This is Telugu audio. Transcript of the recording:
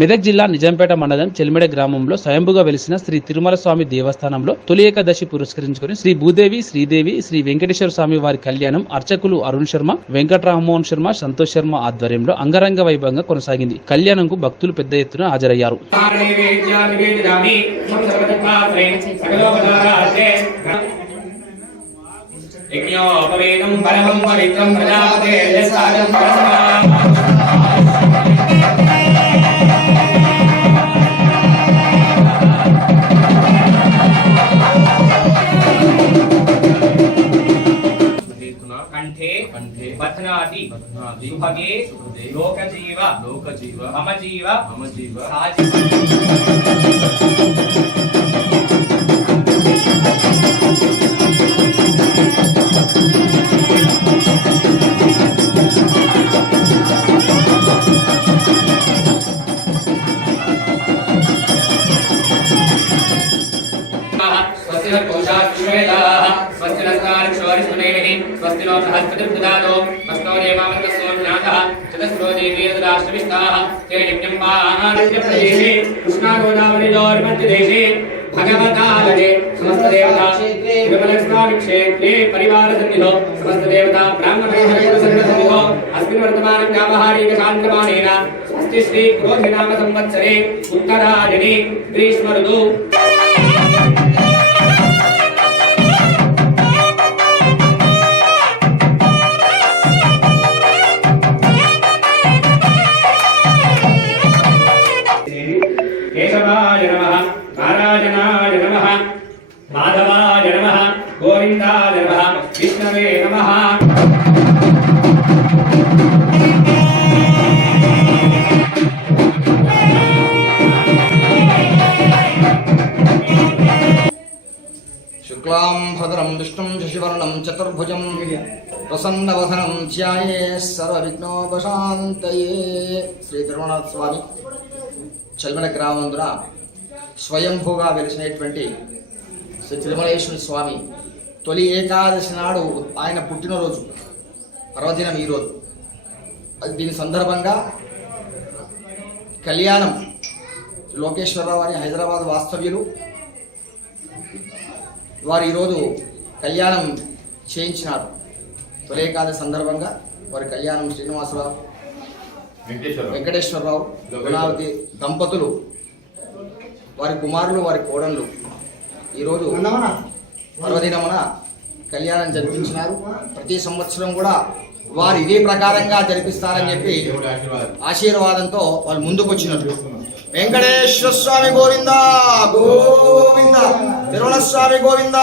మెదక్ జిల్లా నిజాంపేట మండలం చెల్మెడ గ్రామంలో స్వయంభుగా వెలిసిన శ్రీ తిరుమల స్వామి దేవస్థానంలో తొలి ఏకాదశి పురస్కరించుకుని శ్రీ భూదేవి శ్రీదేవి శ్రీ వెంకటేశ్వర స్వామి వారి కళ్యాణం అర్చకులు అరుణ్ శర్మ, వెంకటరామమోహన్ శర్మ, సంతోష్ శర్మ ఆధ్వర్యంలో అంగరంగ వైభవంగా కొనసాగింది. కళ్యాణంకు భక్తులు పెద్ద ఎత్తున హాజరయ్యారు. कंठे बध्नाति सुभगे लोकजीव मम जीव स्वस्ति नो बृहस्पतिर्ददातो मस्तो देवामृतसोन्नाथः चतस्रो देवीर्राष्ट्रविष्टाः ते यज्ञं पाहारण्यप्रदेशे कृष्णागोदावरीयोर्मध्यदेशे भगवतालये समस्तदेवता तिरुमलस्वामिक्षेत्रे परिवारसन्निधौ समस्तदेवता ब्राह्मणसन्निधौ अस्मिन् वर्तमानं व्यावहारिकशान्तमानेन स्वस्ति श्री क्रोधिनाम संवत्सरे उत्तरायणे ग्रीष्म ऋतौ केशवाय नमः, नारायणाय नमः, माधवाय नमः, गोविन्दाय नमः, विष्णवे नमः। शुक्लां भद्रं विष्णुं शशिवर्णं चतुर्भुजं प्रसन्नवदनं ध्यायेत् सर्वविघ्नोपशान्तये. శ్రీ తిరుమల స్వామి చెల్మెడ గ్రామందున స్వయంభూగా వెలిసినటువంటి శ్రీ తిరుమలేశ్వర స్వామి తొలి ఏకాదశి నాడు ఆయన పుట్టినరోజు పర్వదినం ఈరోజు. దీని సందర్భంగా కళ్యాణం లోకేశ్వరరావు అని హైదరాబాద్ వాస్తవ్యులు వారు ఈరోజు కళ్యాణం చేయించినారు. తొలి ఏకాదశి సందర్భంగా వారి కళ్యాణం శ్రీనివాసరావు వెంకటేశ్వరరావు గుణావతి దంపతులు వారి కుమారులు వారి కోడళ్ళు ఈరోజు పర్వదినమున కళ్యాణం జరిపించినారు. ప్రతి సంవత్సరం కూడా వారు ఇదే ప్రకారంగా జరిపిస్తారని చెప్పి ఆశీర్వాదంతో వాళ్ళు ముందుకు వచ్చినట్లు. వెంకటేశ్వర స్వామి గోవింద గోవింద, తిరుమల స్వామి గోవింద.